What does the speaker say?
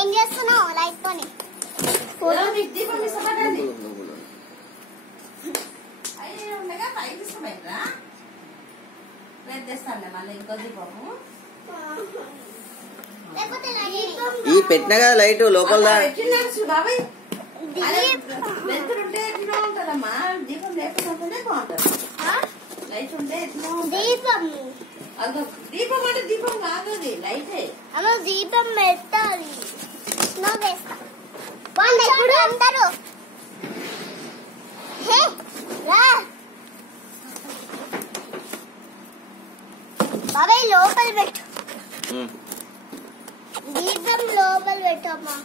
ఏం చేస్తున్నావు లైట్ కొని దీపం ఇష్టపడండి అయ్యే ఉండగా పైకి ఇష్టమైందా రేపు తెస్తానులే మళ్ళీ ఇంకో దీపము ఈ పెట్టిన కదా లైట్ లోపల బాబాయ్ వెళ్తుంటే ఎట్లా ఉంటదమ్మా దీపం లేకపోతే బాగుంటది లైట్ ఉంటే ఎట్లా దీపం దీపం అంటే దీపం కాదు అది లైటే అమ్మ దీపం పెట్టాలి నువ్వు వేస్తా వాళ్ళు ఎప్పుడు అందరూ బాబాయ్ లోపల పెట్టు దీపం లోపల పెట్టమ్మా